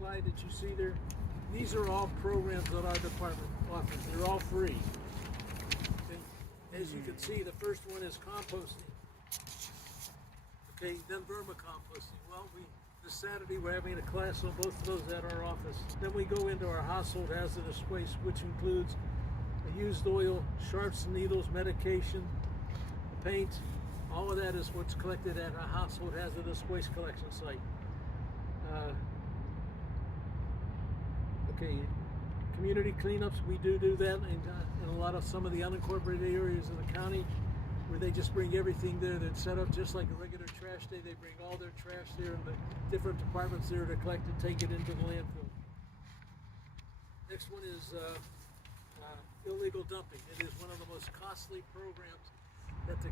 slide that you see there, these are all programs that our department offers. They're all free. Okay? As you can see, the first one is composting. Okay, then vermicomposting. Well, this Saturday we're having a class on both of those at our office. Then we go into our household hazardous waste, which includes used oil, sharps and needles, medication, paint. All of that is what's collected at our household hazardous waste collection site. Okay, community cleanups, we do that in a lot of some of the unincorporated areas of the county, where they just bring everything there that's set up just like a regular trash day. They bring all their trash there, and the different departments there to collect and take it into the landfill. Next one is illegal dumping. It is one of the most costly programs that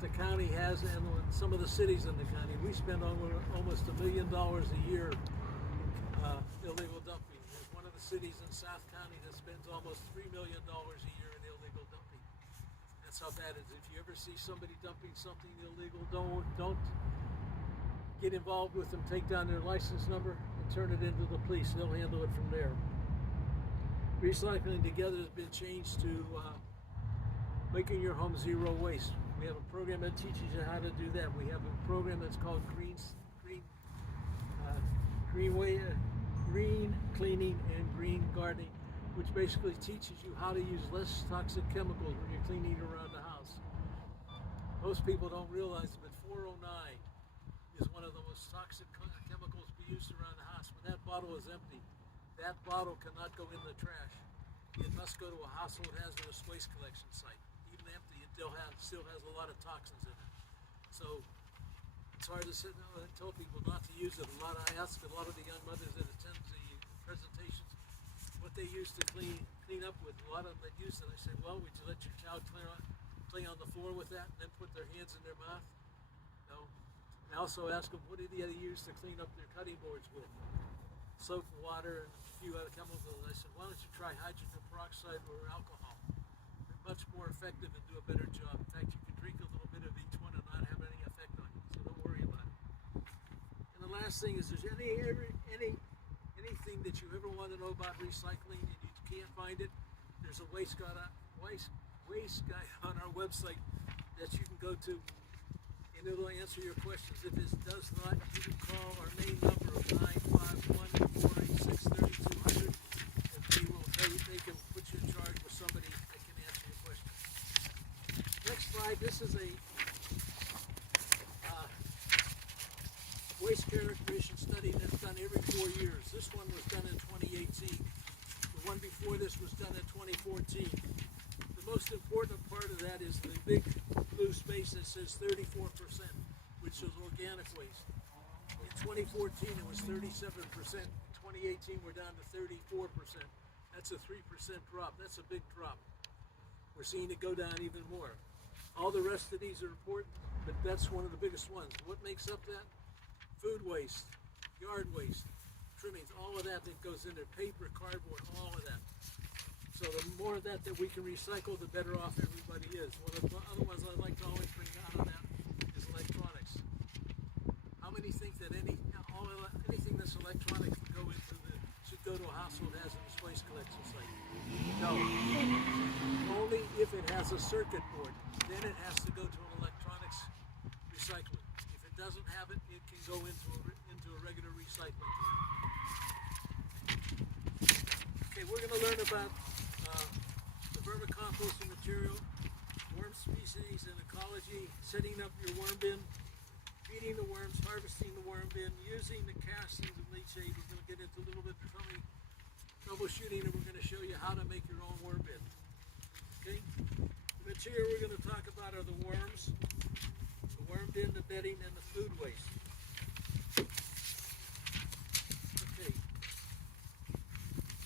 the county has, and some of the cities in the county. We spend almost $1 million a year in illegal dumping. There's one of the cities in South County that spends almost $3 million a year in illegal dumping. That's how bad it is. If you ever see somebody dumping something illegal, don't get involved with them. Take down their license number and turn it into the police. They'll handle it from there. Recycling Together has been changed to making your home zero waste. We have a program that teaches you how to do that. We have a program that's called Green Cleaning and Green Gardening, which basically teaches you how to use less toxic chemicals when you're cleaning around the house. Most people don't realize that 409 is one of the most toxic chemicals used around the house. When that bottle is empty, that bottle cannot go in the trash. It must go to a household hazardous waste collection site. Even empty, it still has a lot of toxins in it. So it's hard to sit down and tell people not to use it. I ask a lot of the young mothers that attend the presentations what they use to clean up with. A lot of them that use it, I say, well, would you let your child play on the floor with that and then put their hands in their mouth? No. I also ask them, what do they use to clean up their cutting boards with? Soap, water, and a few other chemicals. And I said, why don't you try hydrogen peroxide or alcohol? They're much more effective and do a better job. In fact, you can drink a little bit of each one and not have any effect on you, so don't worry about it. And the last thing is, there's anything that you ever want to know about recycling and you can't find it, there's a waste guide on our website that you can go to, and it'll answer your questions. If it does not, you can call our main number of 951-486-3200, and they can put you in charge with somebody that can answer your questions. Next slide. This is a waste characterization study that's done every 4 years. This one was done in 2018. The one before this was done in 2014. The most important part of that is the big blue space that says 34%, which is organic waste. In 2014 it was 37%. In 2018 we're down to 34%. That's a 3% drop. That's a big drop. We're seeing it go down even more. All the rest of these are important, but that's one of the biggest ones. What makes up that? Food waste, yard waste, trimmings, all of that goes in there, paper, cardboard, all of that. So the more of that we can recycle, the better off everybody is. One of the other ones I'd like to always bring out of that is electronics. How many think that anything that's electronic should go to a household hazardous waste collection site? No. Only if it has a circuit board. Then it has to go to an electronics recycling. If it doesn't have it, it can go into a regular recycling. Okay, we're going to learn about the vermicomposting material, worm species and ecology, setting up your worm bin, feeding the worms, harvesting the worm bin, using the castings of leachate. We're going to get into a little bit of troubleshooting, and we're going to show you how to make your own worm bin. Okay? The material we're going to talk about are the worms, the worm bin, the bedding, and the food waste.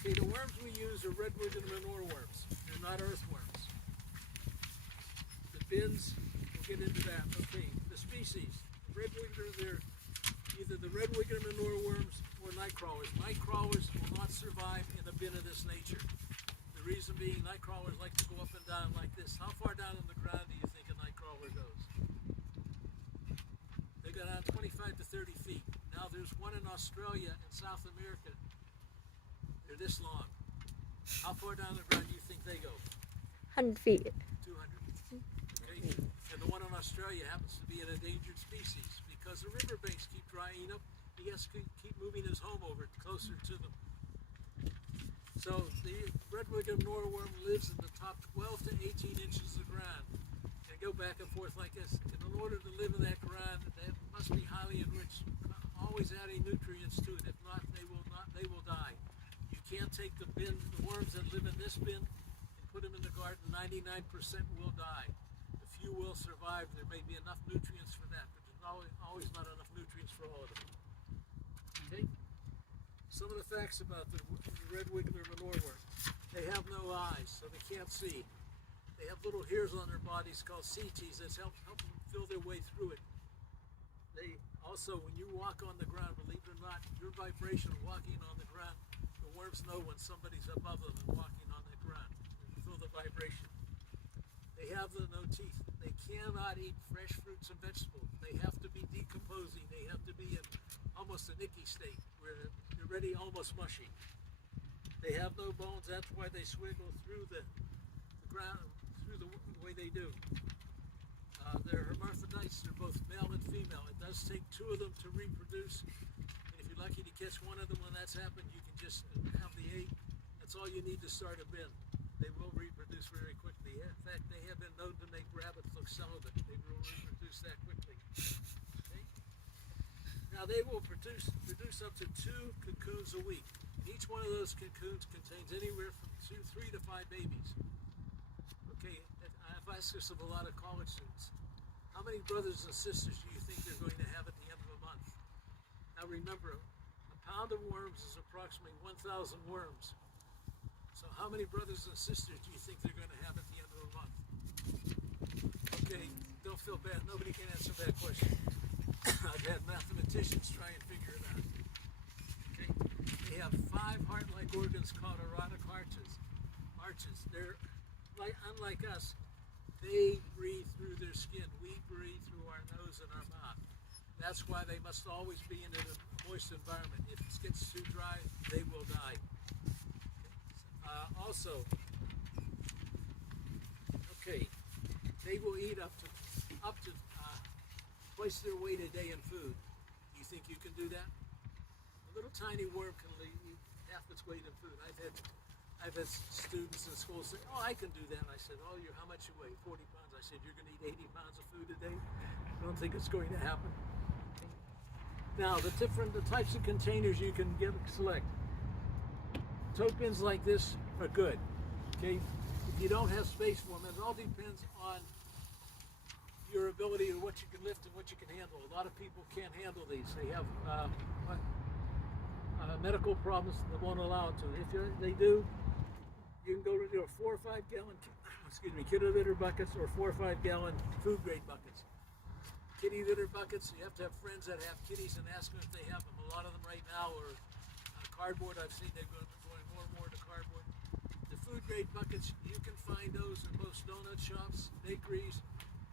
Okay, the worms we use are redwood and manure worms. They're not earthworms. The bins, we'll get into that. Okay, the species. Redwood, they're either the redwood and manure worms or night crawlers. Night crawlers will not survive in a bin of this nature. The reason being, night crawlers like to go up and down like this. How far down in the ground do you think a night crawler goes? They go down 25 to 30 feet. Now there's one in Australia and South America. They're this long. How far down the ground do you think they go? 100 feet. 200. Okay. And the one in Australia happens to be an endangered species because the riverbanks keep drying up. He has to keep moving his home over closer to them. So the red-winged norworm lives in the top 12 to 18 inches of ground and go back and forth like this. And in order to live in that ground, they must be highly enriched, always adding nutrients to it. If not, they will die. You can't take the worms that live in this bin and put them in the garden. 99% will die. A few will survive. There may be enough nutrients for that, but there's always not enough nutrients for all of them. Okay? Some of the facts about the red wiggler menorworm. They have no eyes, so they can't see. They have little hairs on their bodies called CTs that help them feel their way through it. They also, when you walk on the ground, believe it or not, your vibration walking on the ground, the worms know when somebody's above them and walking on the ground. You feel the vibration. They have no teeth. They cannot eat fresh fruits and vegetables. They have to be decomposing. They have to be in almost a nicky state where they're ready, almost mushy. They have no bones. That's why they swiggle through the ground, through the way they do. They're hermaphrodites. They're both male and female. It does take two of them to reproduce. And if you're lucky to catch one of them when that's happened, you can just have the egg. That's all you need to start a bin. They will reproduce very quickly. In fact, they have been known to make rabbits look celibate. They will reproduce that quickly. Okay? Now they will produce up to 2 cocoons a week. Each one of those cocoons contains anywhere from 3 to 5 babies. Okay, I've asked this of a lot of college students. How many brothers and sisters do you think they're going to have at the end of a month? Now remember, a pound of worms is approximately 1,000 worms. So how many brothers and sisters do you think they're going to have at the end of a month? Okay, don't feel bad. Nobody can answer that question. I've had mathematicians try and figure it out. Okay, they have 5 heart-like organs called aortic arches. They're unlike us. They breathe through their skin. We breathe through our nose and our mouth. That's why they must always be in a moist environment. If it gets too dry, they will die. Also, okay, they will eat up to twice their weight a day in food. Do you think you can do that? A little tiny worm can eat half its weight in food. I've had students in school say, "Oh, I can do that." And I said, "Oh, how much you weigh? 40 pounds." I said, "You're going to eat 80 pounds of food a day?" I don't think it's going to happen. Okay. Now, the types of containers you can select. Tote bins like this are good. Okay, if you don't have space for them, it all depends on your ability to what you can lift and what you can handle. A lot of people can't handle these. They have medical problems that won't allow it to. If they do, you can go to a 4 or 5 gallon, kitty litter buckets or 4 or 5 gallon food grade buckets. Kitty litter buckets, you have to have friends that have kitties and ask them if they have them. A lot of them right now are cardboard. I've seen they're going more and more to cardboard. The food grade buckets, you can find those in most donut shops, bakeries.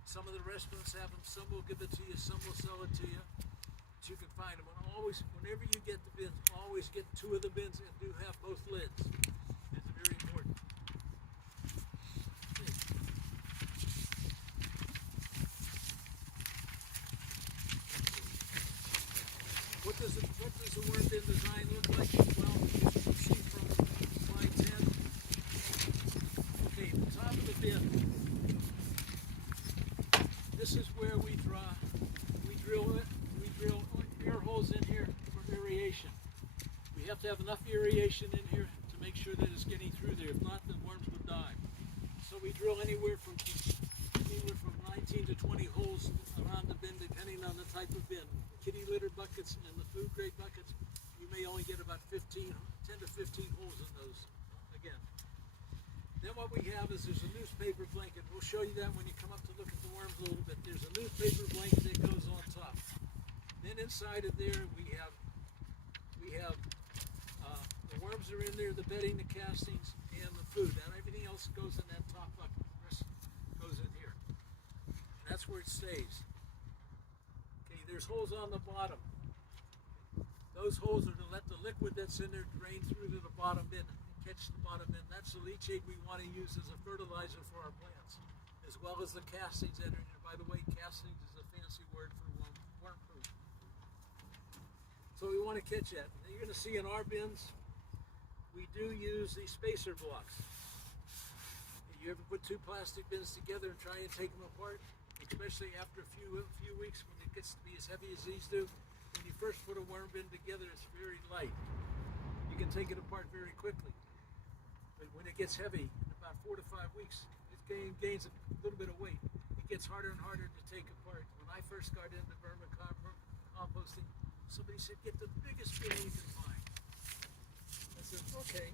Some of the restaurants have them. Some will give it to you. Some will sell it to you. But you can find them. And whenever you get the bins, always get 2 of the bins and do have both lids. It's very important. Okay. What does the worm bin design look like? Well, this is a sheet from slide 10. Okay, the top of the bin. This is where we drill air holes in here for aeration. We have to have enough aeration in here to make sure that it's getting through there. If not, the worms would die. So we drill anywhere from 19 to 20 holes around the bin, depending on the type of bin. The kitty litter buckets and the food grade buckets, you may only get about 10 to 15 holes in those. Again. Then what we have is there's a newspaper blanket. We'll show you that when you come up to look at the worms a little bit. There's a newspaper blanket that goes on top. Then inside of there we have the worms are in there, the bedding, the castings, and the food. And everything else goes in that top bucket. The rest goes in here. And that's where it stays. Okay, there's holes on the bottom. Those holes are to let the liquid that's in there drain through to the bottom bin and catch the bottom bin. That's the leachate we want to use as a fertilizer for our plants, as well as the castings that are in there. By the way, castings is a fancy word for worm proof. So we want to catch that. Now you're going to see in our bins, we do use these spacer blocks. You ever put two plastic bins together and try and take them apart? Especially after a few weeks when it gets to be as heavy as these do. When you first put a worm bin together, it's very light. You can take it apart very quickly. But when it gets heavy, in about 4 to 5 weeks, it gains a little bit of weight. It gets harder and harder to take apart. When I first got into vermicomposting, somebody said, get the biggest bin you can find. I said, okay.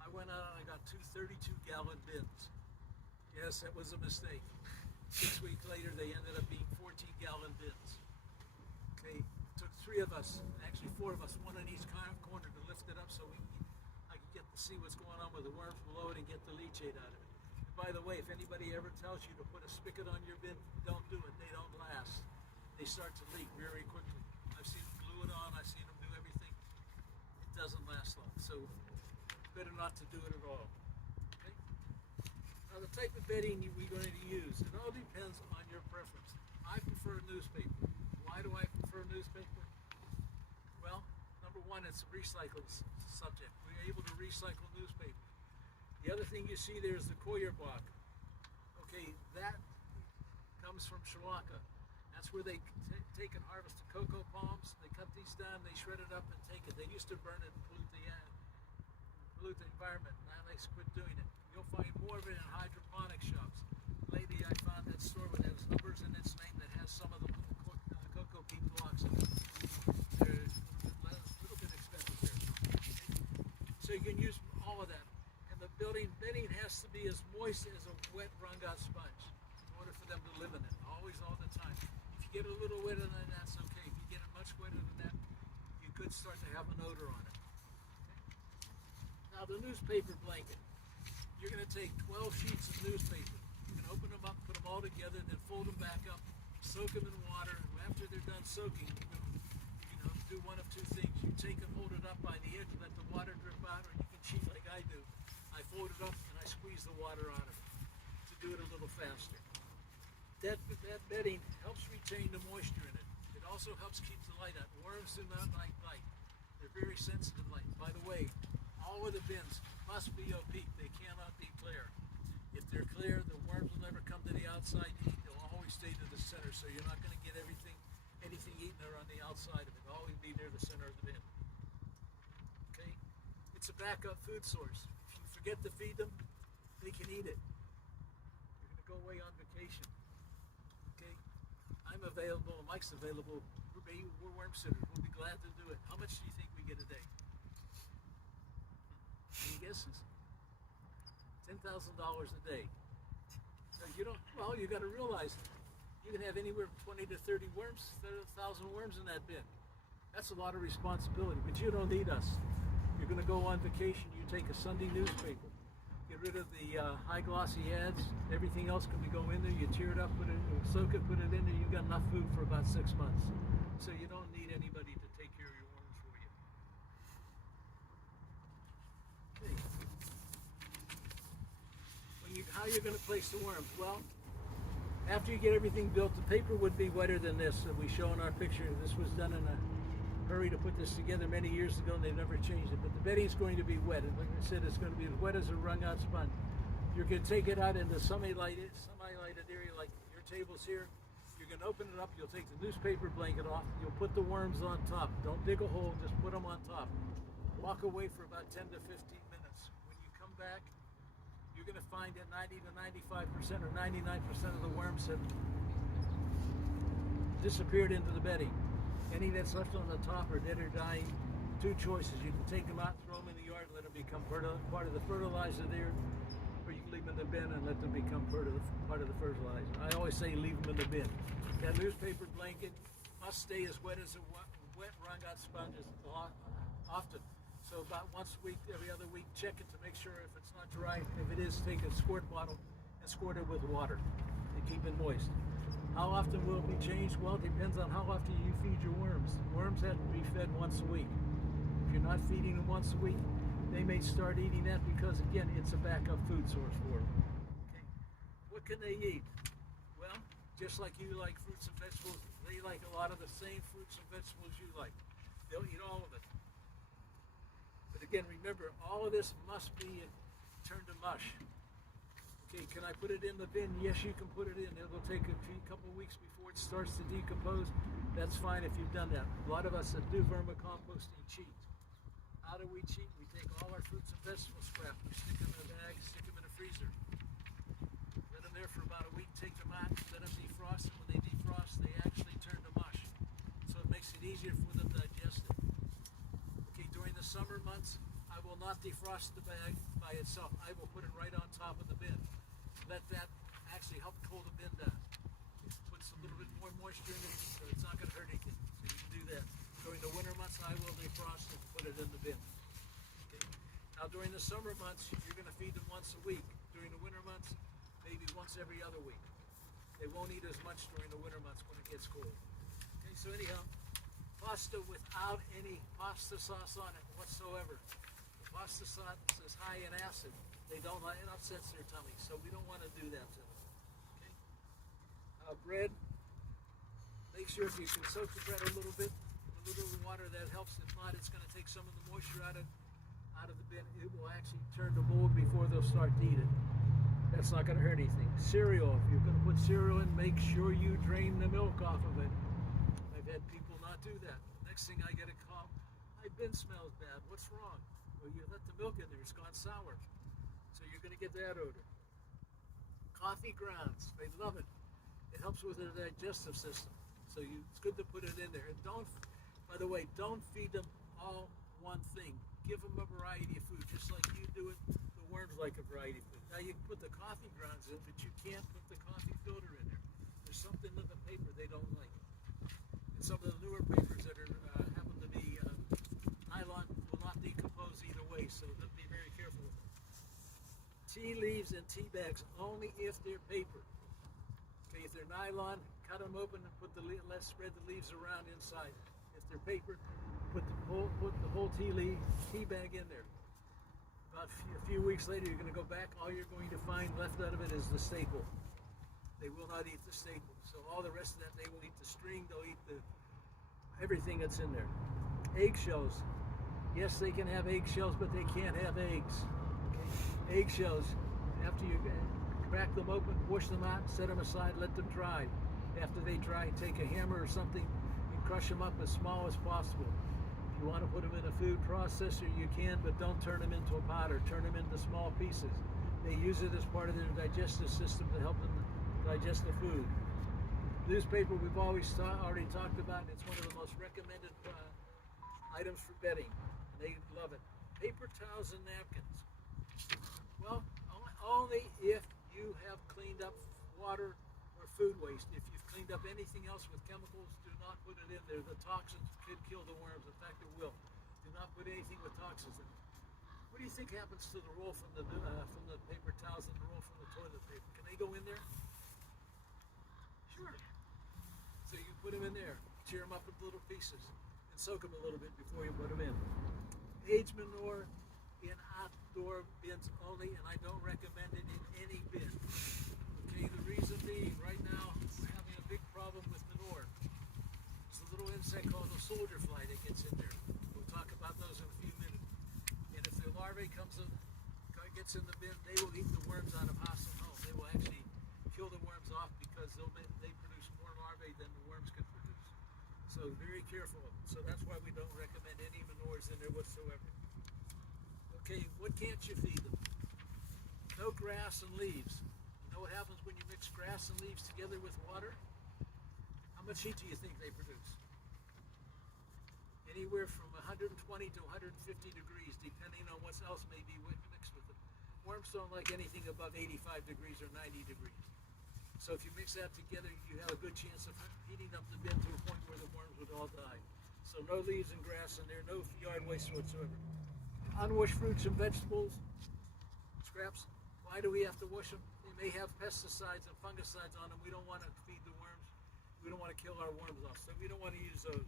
I went out and I got two 32-gallon bins. Yes, that was a mistake. 6 weeks later, they ended up being 14-gallon bins. Okay, it took 3 of us, actually 4 of us, one on each corner to lift it up so I could get to see what's going on with the worms below it and get the leachate out of it. And by the way, if anybody ever tells you to put a spigot on your bin, don't do it. They don't last. They start to leak very quickly. I've seen them glue it on. I've seen them do everything. It doesn't last long. So better not to do it at all. Okay? Now the type of bedding we're going to use, it all depends on your preference. I prefer newspaper. Why do I prefer newspaper? Well, number one, it's a recycled subject. We're able to recycle newspaper. The other thing you see there is the coir bark. Okay, that comes from Sri Lanka. That's where they take and harvest the cocoa palms. They cut these down, they shred it up and take it. They used to burn it and pollute the environment. Now they quit doing it. You'll find more of it in hydroponic shops. Lately I found that store with has numbers in its name that has some of the cocoa bean blocks in it. They're a little bit expensive there. So you can use all of that. And the bedding has to be as moist as a wet wrung out sponge in order for them to live in it. Always, all the time. If you get a little wetter than that, that's okay. If you get it much wetter than that, you could start to have an odor on it. Now the newspaper blanket, you're going to take 12 sheets of newspaper. You can open them up, put them all together, then fold them back up, soak them in water, and after they're done soaking, you can do one of two things. You take them, hold it up by the edge, let the water drip out, or you can cheat like I do. I fold it up and I squeeze the water out of it to do it a little faster. That bedding helps retain the moisture in it. It also helps keep the light out. Worms do not like light. They're very sensitive to light. By the way, all of the bins must be opaque. They cannot be clear. If they're clear, the worms will never come to the outside. They'll always stay to the center, so you're not going to get anything eaten there on the outside of it. It'll always be near the center of the bin. Okay? It's a backup food source. If you forget to feed them, they can eat it. You're going to go away on vacation. Okay? I'm available. Mike's available. We're worm sitters. We'll be glad to do it. How much do you think we get a day? Any guesses? $10,000 a day. So you got to realize you can have anywhere from 20 to 30 worms, 30,000 worms in that bin. That's a lot of responsibility, but you don't need us. You're going to go on vacation, you take a Sunday newspaper, get rid of the high glossy ads, everything else can go in there, you tear it up, put it, soak it, put it in there, you've got enough food for about 6 months. So you don't need anybody to take care of your worms for you. Okay. How you're going to place the worms? Well, after you get everything built, the paper would be wetter than this that we show in our picture. This was done in a hurry to put this together many years ago, and they've never changed it. But the bedding's going to be wet, and like I said, it's going to be as wet as a wrung-out sponge. You're going to take it out into semi-lighted area like your tables here. You're going to open it up. You'll take the newspaper blanket off. You'll put the worms on top. Don't dig a hole. Just put them on top. Walk away for about 10 to 15 minutes. When you come back, you're going to find that 90 to 95% or 99% of the worms have disappeared into the bedding. Any that's left on the top are dead or dying. 2 choices. You can take them out, throw them in the yard, let them become part of the fertilizer there, or you can leave them in the bin and let them become part of the fertilizer. I always say leave them in the bin. That newspaper blanket must stay as wet as a wet wrung-out sponge often. So about once a week, every other week, check it to make sure if it's not dry. If it is, take a squirt bottle and squirt it with water and keep it moist. How often will it be changed? Well, it depends on how often you feed your worms. Worms have to be fed once a week. If you're not feeding them once a week, they may start eating that because, again, it's a backup food source for them. Okay. What can they eat? Well, just like you like fruits and vegetables, they like a lot of the same fruits and vegetables you like. They'll eat all of it. But again, remember, all of this must be turned to mush. Okay, can I put it in the bin? Yes, you can put it in. It will take a couple of weeks before it starts to decompose. That's fine if you've done that. A lot of us that do vermicomposting cheat. How do we cheat? We take all our fruits and vegetable scraps, we stick them in a bag, stick them in a freezer. Let them there for about a week, take them out, let them defrost, and when they defrost, they actually turn to mush. So it makes it easier for them to digest it. Okay, during the summer months, I will not defrost the bag by itself. I will put it right on top of the bin. Let that actually help cool the bin down. It puts a little bit more moisture in it, so it's not going to hurt anything. So you can do that. During the winter months, I will defrost it, put it in the bin. Okay. Now during the summer months, you're going to feed them once a week. During the winter months, maybe once every other week. They won't eat as much during the winter months when it gets cold. Okay, so anyhow, pasta without any pasta sauce on it whatsoever. The pasta sauce is high in acid. They don't like it, upsets their tummy, so we don't want to do that to them. Okay? Bread, make sure if you can soak the bread a little bit, a little water, that helps. If not, it's going to take some of the moisture out of the bin. It will actually turn to mold before they'll start to eat it. That's not going to hurt anything. Cereal, if you're going to put cereal in, make sure you drain the milk off of it. I've had people not do that. Next thing I get a call, my bin smells bad. What's wrong? Well, you let the milk in there. It's gone sour. So you're going to get that odor. Coffee grounds, they love it. It helps with the digestive system. So it's good to put it in there. And by the way, don't feed them all one thing. Give them a variety of food, just like you do it. The worms like a variety of food. Now you can put the coffee grounds in, but you can't put the coffee filter in there. There's something in the paper they don't like. And some of the newer papers that happen to be nylon will not decompose either way, so be very careful with them. Tea leaves and tea bags only if they're paper. Okay, if they're nylon, cut them open and let's spread the leaves around inside. If they're paper, put the whole tea bag in there. About a few weeks later, you're going to go back. All you're going to find left out of it is the staple. They will not eat the staple. So all the rest of that, they will eat the string. They'll eat everything that's in there. Eggshells. Yes, they can have eggshells, but they can't have eggs. Okay? Eggshells, after you crack them open, wash them out, set them aside, let them dry. After they dry, take a hammer or something and crush them up as small as possible. If you want to put them in a food processor, you can, but don't turn them into a powder. Turn them into small pieces. They use it as part of their digestive system to help them digest the food. Newspaper, we've already talked about. It's one of the most recommended items for bedding. They love it. Paper towels and napkins. Well, only if you have cleaned up water or food waste. If you've cleaned up anything else with chemicals, do not put it in there. The toxins could kill the worms. In fact, it will. Do not put anything with toxins in it. What do you think happens to the roll from the paper towels and the roll from the toilet paper? Can they go in there? Sure. So you put them in there, tear them up into little pieces, and soak them a little bit before you put them in. Age manure in outdoor bins only, and I don't recommend it in any bin. Okay, the reason being, right now we're having a big problem with manure. It's a little insect called the soldier fly that gets in there. We'll talk about those in a few minutes. And if the larvae gets in the bin, they will eat the worms out of house and home. They will actually kill the worms off because they produce more larvae than the worms can produce. So very careful. So that's why we don't recommend any manures in there whatsoever. Okay, what can't you feed them? No grass and leaves. You know what happens when you mix grass and leaves together with water? How much heat do you think they produce? Anywhere from 120 to 150 degrees, depending on what else may be mixed with it. Worms don't like anything above 85 degrees or 90 degrees. So if you mix that together, you have a good chance of heating up the bin to a point where the worms would all die. So no leaves and grass in there, no yard waste whatsoever. Unwashed fruits and vegetables, scraps. Why do we have to wash them? They may have pesticides and fungicides on them. We don't want to feed the worms. We don't want to kill our worms off, so we don't want to use those.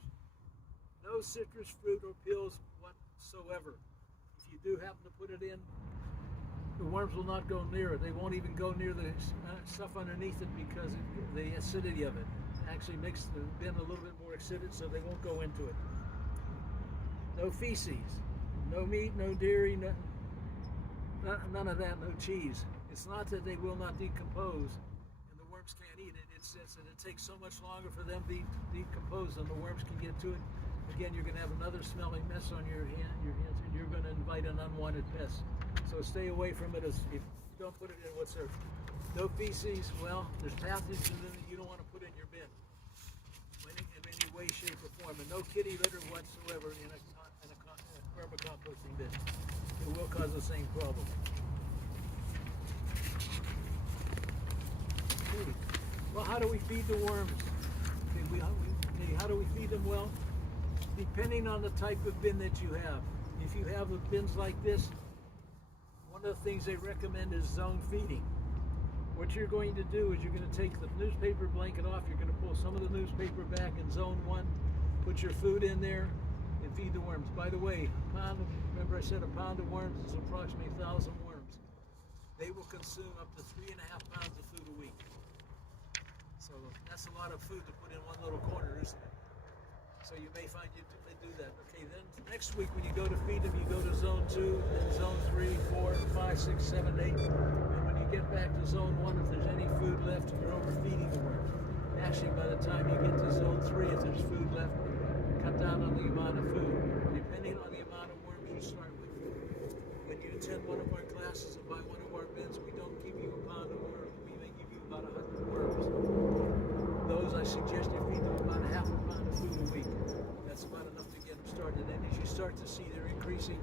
No citrus fruit or pills whatsoever. If you do happen to put it in, the worms will not go near it. They won't even go near the stuff underneath it because the acidity of it actually makes the bin a little bit more acidic, so they won't go into it. No feces, no meat, no dairy, none of that, no cheese. It's not that they will not decompose and the worms can't eat it. It's that it takes so much longer for them to decompose than the worms can get to it. Again, you're going to have another smelling mess on your hands, and you're going to invite an unwanted pest. So stay away from it if you don't put it in whatsoever. No feces, well, there's pathogens in it you don't want to put in your bin in any way, shape, or form. And no kitty litter whatsoever in a vermicomposting bin. It will cause the same problem. Okay. Well, how do we feed the worms? Okay, how do we feed them? Well, depending on the type of bin that you have. If you have bins like this, one of the things they recommend is zone feeding. What you're going to do is you're going to take the newspaper blanket off, you're going to pull some of the newspaper back in zone 1, put your food in there, and feed the worms. By the way, remember I said a pound of worms is approximately 1,000 worms. They will consume up to 3.5 pounds of food a week. So that's a lot of food to put in one little corner, isn't it? So you may find you do that. Okay, then next week when you go to feed them, you go to zone 2, then zone 3, 4, 5, 6, 7, 8. And when you get back to zone 1, if there's any food left, you're overfeeding the worms. Actually, by the time you get to zone 3, if there's food left, cut down on the amount of food, depending on the amount of worms you start with. When you attend one of our classes and buy one of our bins, we don't give you a pound of worms. We may give you about 100 worms. Those I suggest you feed them about half a pound of food a week. That's about enough to get them started. And as you start to see they're increasing,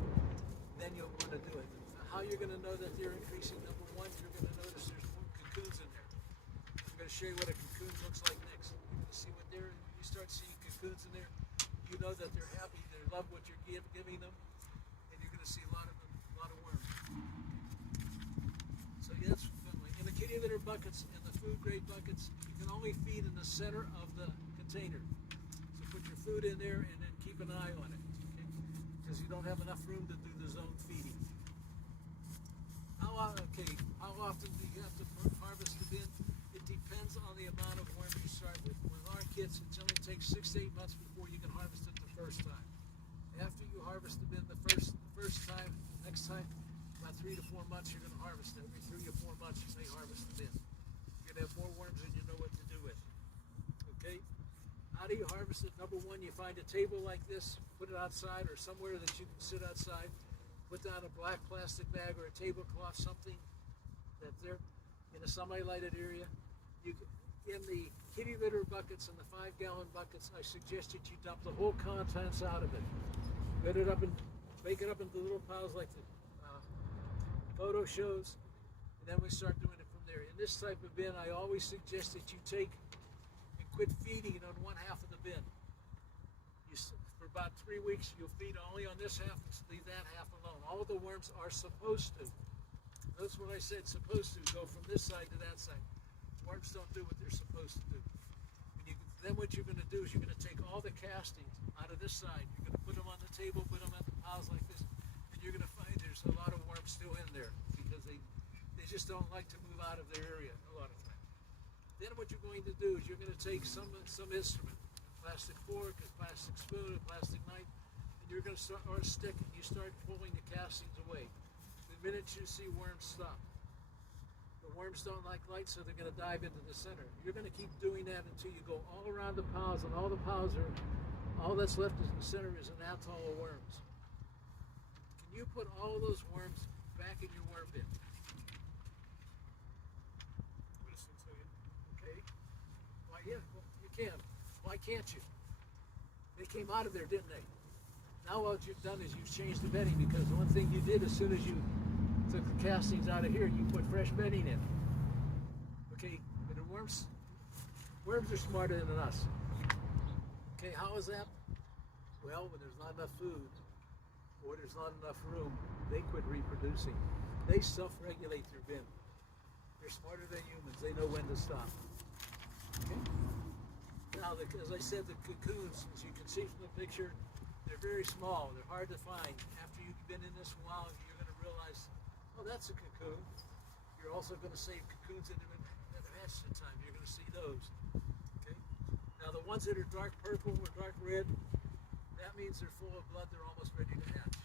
then you'll want to do it. How you're going to know that they're increasing, number one, you're going to notice there's more cocoons in there. I'm going to show you what a cocoon looks like next. You're going to see what they're, you start seeing cocoons in there, you know that they're happy, they love what you're giving them, and you're going to see a lot of worms. So yeah, that's funny. In the kitty litter buckets and the food grade buckets, you can only feed in the center of the container. So put your food in there and then keep an eye on it, okay? Because you don't have enough room to do the zone feeding. How often do you have to harvest the bin? It depends on the amount of worms you start with. With our kits, it only takes 6 to 8 months before you can harvest it the first time. After you harvest the bin the first time, next time, about 3 to 4 months you're going to harvest it. Every 3 to 4 months you may harvest the bin. You're going to have more worms than you know what to do with. Okay? How do you harvest it? Number one, you find a table like this, put it outside or somewhere that you can sit outside. Put down a black plastic bag or a tablecloth, something that they're in a semi-lighted area. In the kitty litter buckets and the 5-gallon buckets, I suggest that you dump the whole contents out of it. Put it up and break it up into little piles like the photo shows, and then we start doing it from there. In this type of bin, I always suggest that you take and quit feeding on one half of the bin. For about 3 weeks, you'll feed only on this half and leave that half alone. All the worms are supposed to. Notice what I said, supposed to go from this side to that side. Worms don't do what they're supposed to do. Then what you're going to do is you're going to take all the castings out of this side. You're going to put them on the table, put them at the piles like this, and you're going to find there's a lot of worms still in there because they just don't like to move out of their area a lot of times. Then what you're going to do is you're going to take some instrument, a plastic fork, a plastic spoon, a plastic knife, and you're going to start, or a stick, and you start pulling the castings away. The minute you see worms stop. The worms don't like light, so they're going to dive into the center. You're going to keep doing that until you go all around the piles, and all that's left in the center is an atoll of worms. Can you put all of those worms back in your worm bin? Listen to you. Okay. Why, yeah, well, you can. Why can't you? They came out of there, didn't they? Now what you've done is you've changed the bedding, because the one thing you did as soon as you took the castings out of here, you put fresh bedding in. Okay, but the worms are smarter than us. Okay, how is that? Well, when there's not enough food or there's not enough room, they quit reproducing. They self-regulate their bin. They're smarter than humans. They know when to stop. Okay? Now, as I said, the cocoons, as you can see from the picture, they're very small. They're hard to find. After you've been in this a while, you're going to realize, oh, that's a cocoon. You're also going to save cocoons that have hatched in time. You're going to see those. Okay. Now, the ones that are dark purple or dark red, that means they're full of blood. They're almost ready to hatch.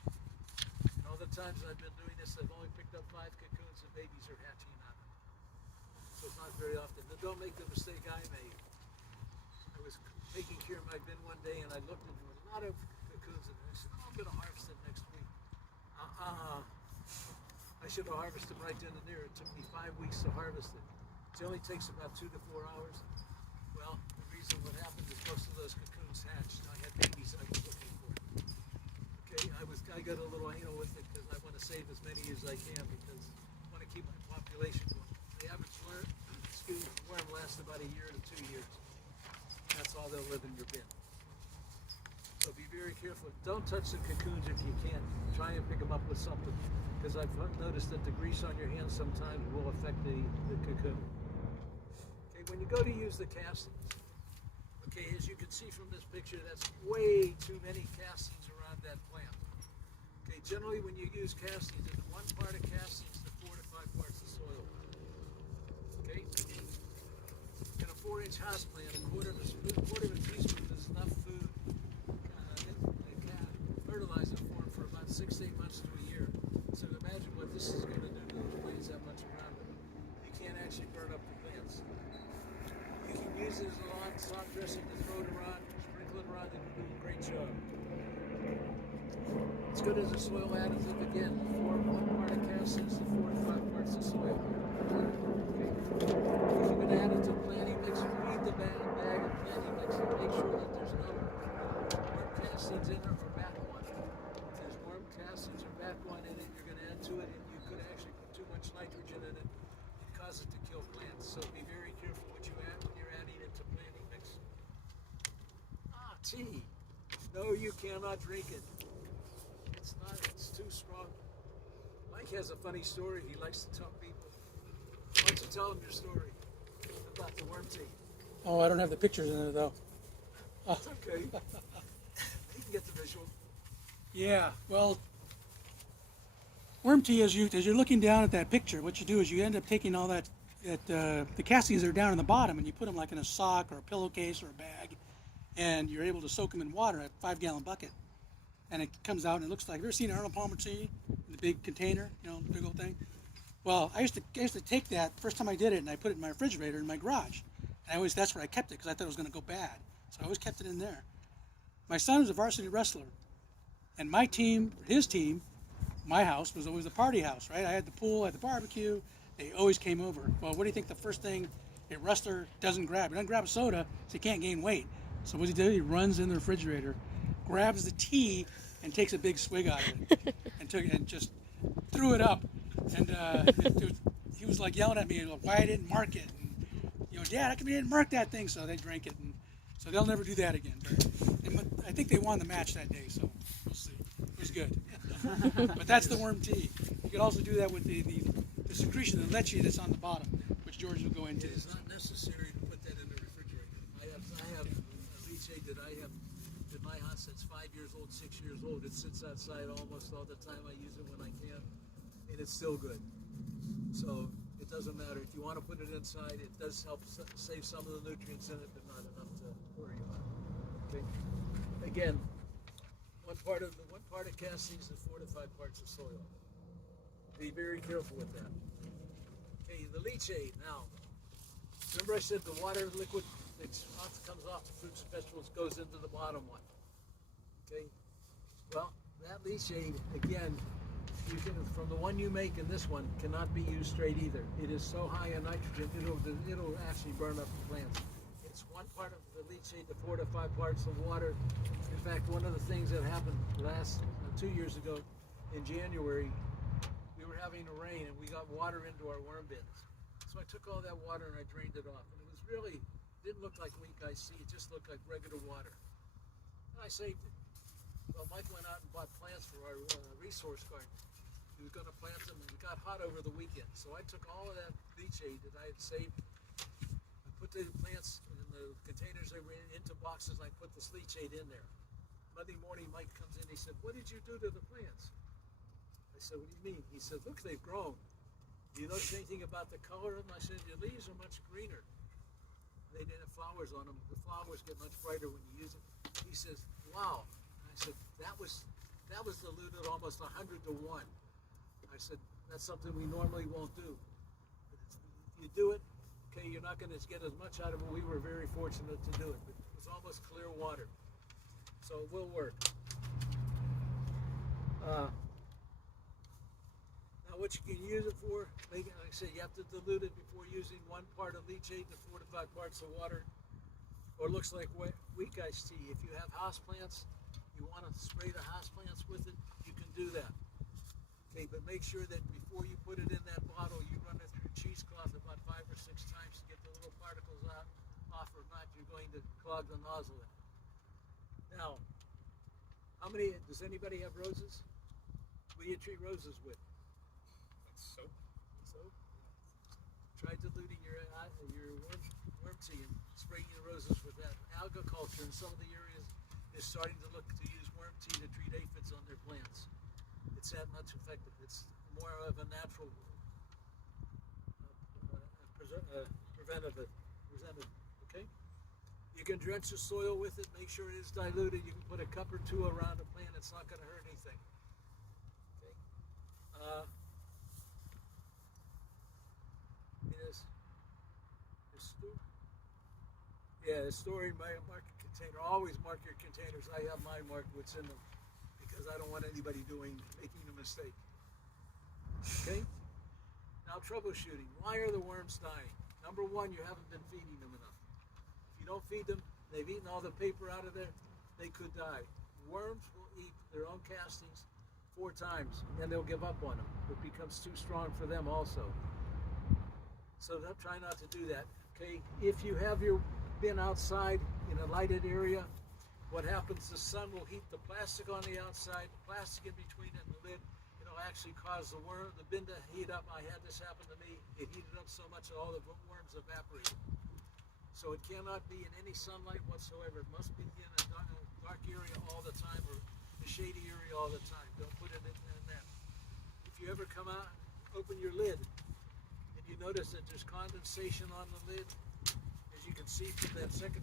And all the times I've been doing this, I've only picked up 5 cocoons and babies are hatching out of it. So it's not very often. Now, don't make the mistake I made. I was taking care of my bin one day and I looked and there was a lot of cocoons in there. I said, oh, I'm going to harvest it next week. I should have harvested right then and there. It took me 5 weeks to harvest it. It only takes about 2 to 4 hours. Well, the reason what happened is most of those cocoons hatched. I had babies I was looking for. Okay, I got a little anal with it because I want to save as many as I can because I want to keep my population going. The average worm lasts about a year to 2 years. That's all they'll live in your bin. So be very careful. Don't touch the cocoons if you can. Try and pick them up with something. Because I've noticed that the grease on your hands sometimes will affect the cocoon. Okay, when you go to use the castings, okay, as you can see from this picture, that's way too many castings around that plant. Okay, generally when you use castings, it's 1 part of castings to 4 to 5 parts of soil. Okay? In a 4-inch house plant, a quarter of a teaspoon is enough food, fertilizer for them for about 6 to 8 months to a year. So imagine what this is going to do to the plants that much around them. You can't actually burn up the plants. You can use it as a lawn stock dressing to throw it around, sprinkle it around, and do a great job. It's good as a soil additive again. 1 part of castings to 4 to 5 parts of soil. Okay. If you're going to add it to planting mix, read the bag of planting mix and make sure that there's no worm castings in it or back one. If there's worm castings or back one in it, you're going to add to it, and you could actually put too much nitrogen in it and cause it to kill plants. So be very careful what you add when you're adding it to planting mix. Tea. No, you cannot drink it. It's too strong. Mike has a funny story he likes to tell people. Why don't you tell him your story about the worm tea? Oh, I don't have the pictures in it though. It's okay. You can get the visual. Yeah, well, worm tea, as you're looking down at that picture, what you do is you end up taking all that the castings that are down in the bottom and you put them like in a sock or a pillowcase or a bag, and you're able to soak them in water at a 5-gallon bucket. And it comes out and it looks like, have you ever seen Arnold Palmer tea in the big container, big old thing? Well, I used to take that first time I did it and I put it in my refrigerator in my garage. And that's where I kept it because I thought it was going to go bad. So I always kept it in there. My son was a varsity wrestler, and my team, his team, my house was always the party house, right? I had the pool, I had the barbecue. They always came over. Well, what do you think the first thing a wrestler doesn't grab? He doesn't grab a soda, so he can't gain weight. So what does he do? He runs in the refrigerator, grabs the tea, and takes a big swig out of it, and just threw it up. And he was like yelling at me, why I didn't mark it. And, Dad, how come you didn't mark that thing? So they drank it, and so they'll never do that again. But I think they won the match that day, so we'll see. It was good. But that's the worm tea. You can also do that with the secretion, the leche that's on the bottom, which George will go into. It is not necessary to put that in the refrigerator. I have a leachate that I have in my house that's 5 years old, 6 years old. It sits outside almost all the time. I use it when I can, and it's still good. So it doesn't matter. If you want to put it inside, it does help save some of the nutrients in it, but not enough to worry about. Okay. Again, one part of castings is 4 to 5 parts of soil. Be very careful with that. Okay, the leachate now. Remember I said the water liquid that comes off the fruits and vegetables goes into the bottom one. Okay. Well, that leachate again, you can, from the one you make and this one, cannot be used straight either. It is so high in nitrogen, it'll actually burn up the plants. It's 1 part of the leachate to 4 to 5 parts of water. In fact, one of the things that happened 2 years ago in January, we were having a rain and we got water into our worm bins. So I took all that water and I drained it off. And it was really, didn't look like weak iced tea, it just looked like regular water. And I saved it. Well, Mike went out and bought plants for our resource garden. He was going to plant them, and it got hot over the weekend. So I took all of that leachate that I had saved, I put the plants in the containers they were in into boxes, and I put this leachate in there. Monday morning, Mike comes in, he said, "What did you do to the plants?" I said, "What do you mean?" He said, "Look, they've grown. Do you notice anything about the color of them?" I said, "Your leaves are much greener. They didn't have flowers on them. The flowers get much brighter when you use them." He says, "Wow." I said, that was diluted almost 100 to 1. I said, "That's something we normally won't do. But if you do it, okay, you're not going to get as much out of it." We were very fortunate to do it. But it was almost clear water. So it will work. Now what you can use it for, like I said, you have to dilute it before using 1 part of leachate to 4 to 5 parts of water. Or it looks like weak iced tea. If you have house plants, you want to spray the house plants with it, you can do that. Okay, but make sure that before you put it in that bottle, you run it through cheesecloth about 5 or 6 times to get the little particles off, or not, you're going to clog the nozzle in. Now, does anybody have roses? What do you treat roses with? Soap. Soap? Try diluting your worm tea and spraying your roses with that. Alga culture in some of the areas is starting to look to use worm tea to treat aphids on their plants. It's that much effective. It's more of a natural preventative. Okay? You can drench the soil with it. Make sure it is diluted. You can put a cup or 2 around a plant. It's not going to hurt anything. Okay? Storing my market container. Always mark your containers. I have mine marked what's in them because I don't want anybody making a mistake. Okay? Now troubleshooting. Why are the worms dying? Number 1, you haven't been feeding them enough. If you don't feed them, they've eaten all the paper out of there, they could die. Worms will eat their own castings 4 times, and then they'll give up on them. It becomes too strong for them also. So try not to do that. Okay, if you have your bin outside in a lighted area, what happens, the sun will heat the plastic on the outside, the plastic in between it and the lid. It'll actually cause the bin to heat up. I had this happen to me. It heated up so much that all the worms evaporated. So it cannot be in any sunlight whatsoever. It must be in a dark area all the time, or a shady area all the time. Don't put it in that. If you ever come out, open your lid, and you notice that there's condensation on the lid, as you can see from that second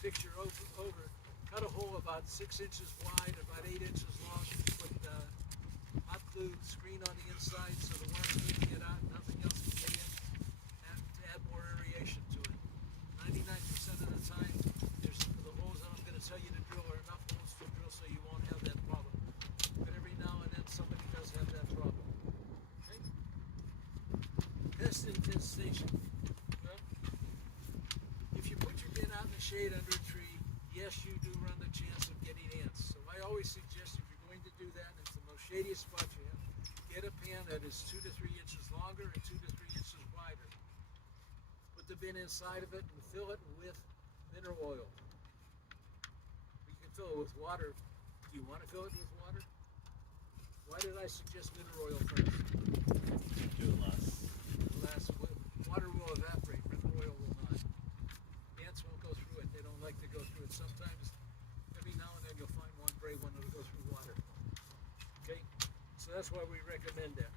picture over, cut a hole about 6 inches wide, about 8 inches long, with hot glue screen on the inside so the worms can't get out, nothing else can get in, and to add more aeration to it. 99% of the time, the holes that I'm going to tell you to drill are enough holes to drill so you won't have that problem. But every now and then somebody does have that problem. Okay? Pest infestation. Well, if you put your bin out in the shade under a tree, yes, you do run the chance of getting ants. So I always suggest if you're going to do that, and it's the most shadiest spot you have, get a pan that is 2 to 3 inches longer and 2 to 3 inches wider. Put the bin inside of it and fill it with mineral oil. You can fill it with water. Do you want to fill it with water? Why did I suggest mineral oil first? Do less. Water will evaporate. Mineral oil will not. Ants won't go through it. They don't like to go through it. Sometimes, every now and then, you'll find one brave one that'll go through water. Okay? So that's why we recommend that.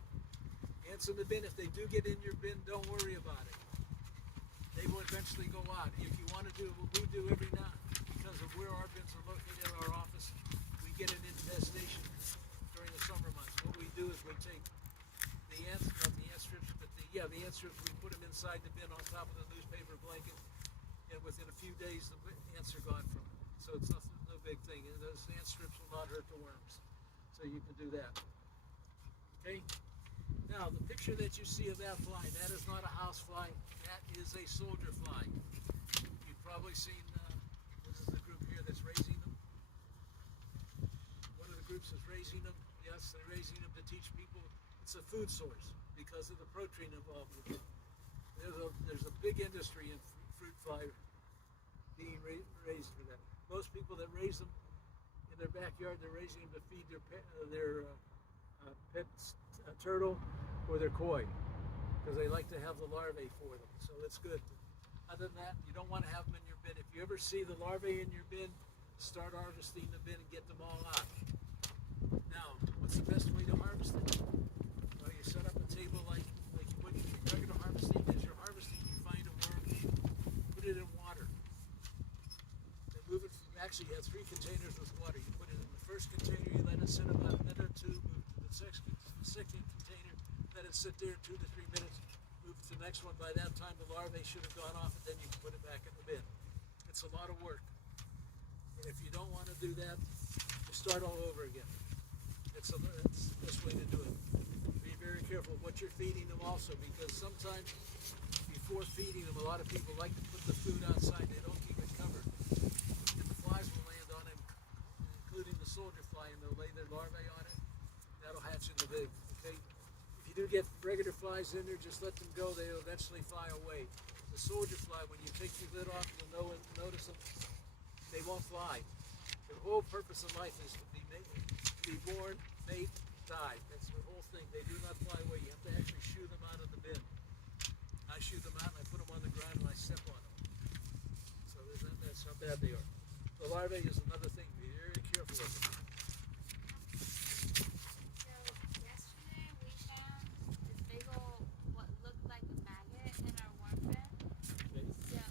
Ants in the bin, if they do get in your bin, don't worry about it. They will eventually go out. If you want to do what we do every night, because of where our bins are located at our office, we get an infestation during the summer months. What we do is we take the ant strips, the ant strips, we put them inside the bin on top of the newspaper blanket, and within a few days, the ants are gone from it. So it's no big thing. And those ant strips will not hurt the worms. So you can do that. Okay? Now, the picture that you see of that fly, that is not a house fly. That is a soldier fly. You've probably seen, this is the group here that's raising them. One of the groups is raising them. Yes, they're raising them to teach people it's a food source because of the protein involved with it. There's a big industry in fruit fly being raised for that. Most people that raise them in their backyard, they're raising them to feed their pet turtle or their koi, because they like to have the larvae for them. So it's good. Other than that, you don't want to have them in your bin. If you ever see the larvae in your bin, start harvesting the bin and get them all out. Now, what's the best way to harvest it? Well, you set up a table like when you regular harvesting. As you're harvesting, you find a worm, put it in water. Then move it. Actually, you have 3 containers with water. You put it in the first container, you let it sit about a minute or 2. Move to the second container, let it sit there 2 to 3 minutes. Move to the next one. By that time, the larvae should have gone off, and then you can put it back in the bin. It's a lot of work. And if you don't want to do that, you start all over again. That's the best way to do it. Be very careful what you're feeding them also, because sometimes before feeding them, a lot of people like to put the food outside. They don't keep it covered. And the flies will land on it, including the soldier fly, and they'll lay their larvae on it. That'll hatch in the bin. Okay? If you do get regular flies in there, just let them go. They'll eventually fly away. The soldier fly, when you take your lid off, you'll notice them. They won't fly. The whole purpose of life is to be born, mate, die. That's the whole thing. They do not fly away. You have to actually shoo them out of the bin. I shoo them out and I put them on the ground and I step on them. So that's how bad they are. The larvae is another thing. Be very careful of them. Yesterday we found this big old, what looked like a maggot in our worm bin. Okay. So,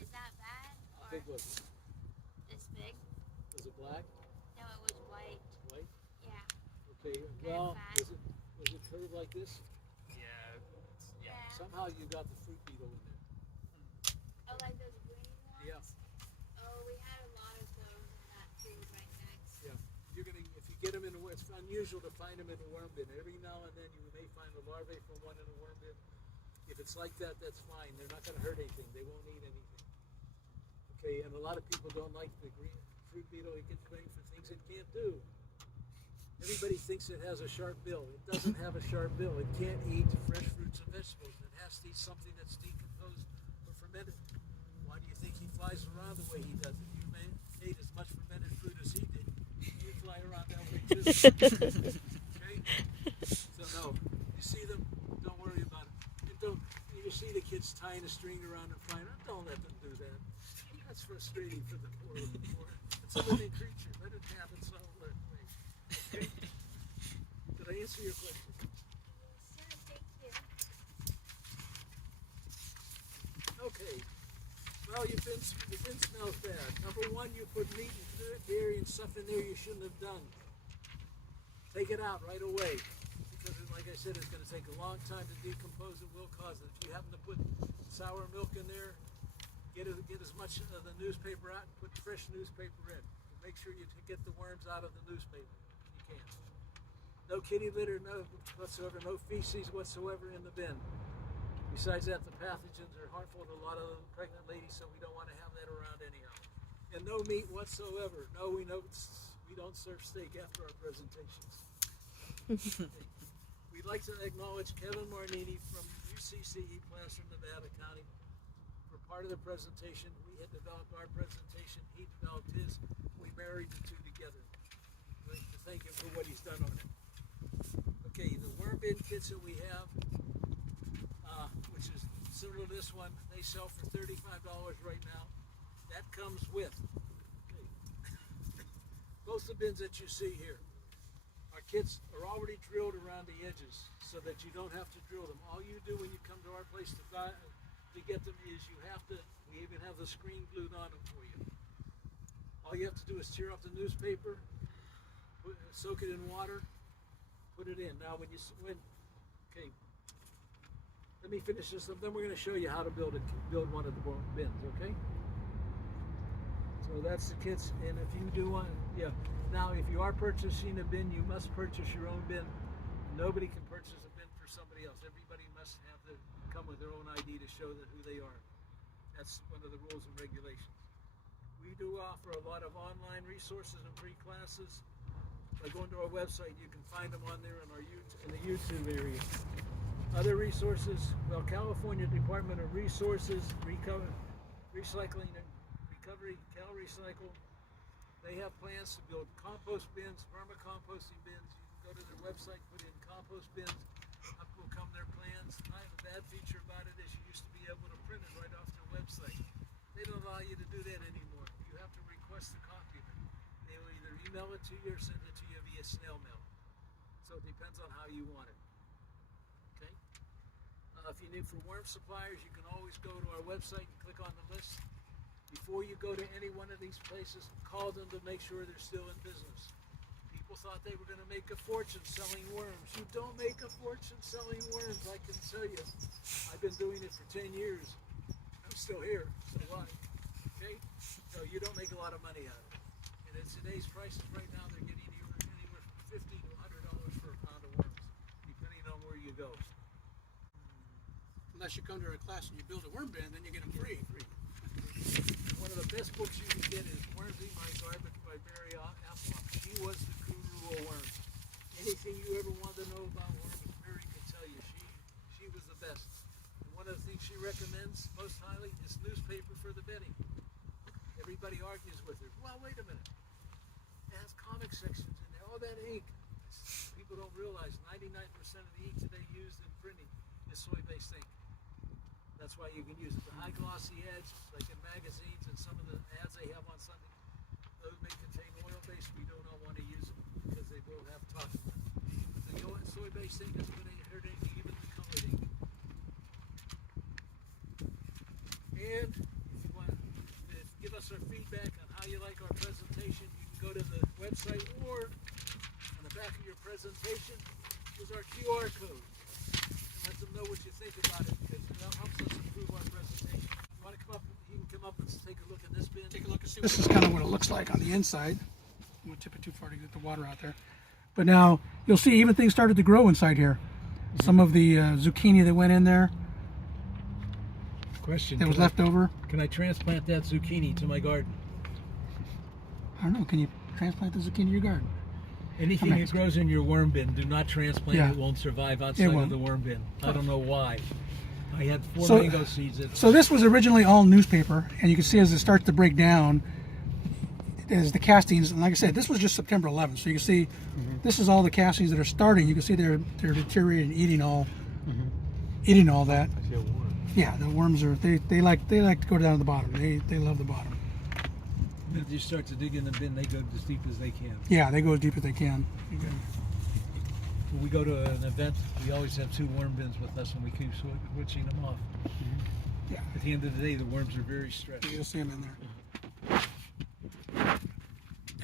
is that bad? How Or big was it? this big? Was it black? No, it was white. White? Yeah. Okay. Well, was it curved like this? Yeah. Somehow you got the fruit beetle in there. Oh, like those green ones? Yeah. Oh, we had a lot of those in that field right next. Yeah. If you get them in a worm, it's unusual to find them in a worm bin. Every now and then you may find a larvae from one in a worm bin. If it's like that, that's fine. They're not going to hurt anything. They won't eat anything. Okay, and a lot of people don't like the green fruit beetle. It gets blamed for things it can't do. Everybody thinks it has a sharp bill. It doesn't have a sharp bill. It can't eat fresh fruits and vegetables. It has to eat something that's decomposed or fermented. Why do you think he flies around the way he does? If you ate as much fermented fruit as he did, you'd fly around that way too. Okay? So no, you see them, don't worry about it. And don't. You see the kids tying a string around and flying. Don't let them do that. That's frustrating for the poor little poor. It's a living creature. Let it happen some other way. Okay? Did I answer your question? Sure, thank you. Okay. Well, your bin smells bad. Number one, you put meat and dairy and stuff in there you shouldn't have done. Take it out right away. Because, like I said, it's going to take a long time to decompose. It will cause it. If you happen to put sour milk in there, get as much of the newspaper out and put fresh newspaper in. And make sure you get the worms out of the newspaper if you can. No kitty litter, no feces whatsoever in the bin. Besides that, the pathogens are harmful to a lot of pregnant ladies, so we don't want to have that around anyhow. And no meat whatsoever. No, we don't serve steak after our presentations. We'd like to acknowledge Kevin Marnini from UCCE, Placer, Nevada County. For part of the presentation, we had developed our presentation, he developed his, we married the two together. I'd like to thank him for what he's done on it. Okay, the worm bin kits that we have, which is similar to this one, they sell for $35 right now. That comes with both the bins that you see here. Our kits are already drilled around the edges so that you don't have to drill them. All you do when you come to our place to get them is we even have the screen glued on them for you. All you have to do is tear up the newspaper, soak it in water, put it in. Now okay, let me finish this up, then we're going to show you how to build one of the bins, okay? So that's the kits, and if you do one, yeah. Now, if you are purchasing a bin, you must purchase your own bin. Nobody can purchase a bin for somebody else. Everybody must come with their own ID to show who they are. That's one of the rules and regulations. We do offer a lot of online resources and free classes. By going to our website, you can find them on there in the YouTube area. Other resources, well, California Department of Resources, Recycling and Recovery, CalRecycle, they have plans to build compost bins, vermicomposting bins. You can go to their website, put in compost bins. We'll overcome their plans. The bad feature about it is you used to be able to print it right off their website. They don't allow you to do that anymore. You have to request a copy of it. They will either email it to you or send it to you via snail mail. So it depends on how you want it. Okay? If you need for worm suppliers, you can always go to our website and click on the list. Before you go to any one of these places, call them to make sure they're still in business. People thought they were going to make a fortune selling worms. You don't make a fortune selling worms, I can tell you. I've been doing it for 10 years. I'm still here, so what? Okay? So you don't make a lot of money out of it. And at today's prices right now, they're getting anywhere from $50 to $100 for a pound of worms, depending on where you go. Unless you come to our class and you build a worm bin, then you get them free. One of the best books you can get is Worms Eat My Garbage by Mary Applebaum. She was the guru of worms. Anything you ever wanted to know about worms, Mary can tell you. She was the best. And one of the things she recommends most highly is newspaper for the bedding. Everybody argues with her. Well, wait a minute. It has comic sections in there. All that ink. People don't realize 99% of the ink today used in printing is soy-based ink. That's why you can use it. The high glossy ads, like in magazines and some of the ads they have on something, those may contain oil-based. We don't all want to use them because they will have toxins. But the soy-based ink doesn't hurt anything, even the colored ink. And if you want to give us our feedback on how you like our presentation, you can go to the website, or on the back of your presentation is our QR code. Let them know what you think about it, because that helps us improve our presentation. You want to come up? You can come up and take a look at this bin. Take a look and see. This is kind of what it looks like on the inside. I'm gonna tip it too far to get the water out there. But now you'll see even things started to grow inside here. Some of the zucchini that went in there Question. that was left over. Can I transplant that zucchini to my garden? I don't know. Can you transplant the zucchini to your garden? Anything that grows in your worm bin, do not transplant. Yeah. It won't survive outside won't. of the worm bin. I don't know why. I had 4 mango seeds. So this was originally all newspaper, and you can see as it starts to break down, as the castings, and like I said, this was just September 11th, so you can see this is all the castings that are starting. You can see they're deteriorating, eating all that. I feel warm. Yeah, the worms are they like to go down to the bottom. They love the bottom. When you start to dig in the bin, they go as deep as they can. Yeah, they go as deep as they can. When we go to an event, we always have 2 worm bins with us, and we keep switching them off. Yeah. At the end of the day, the worms are very stressed. You'll see them in there.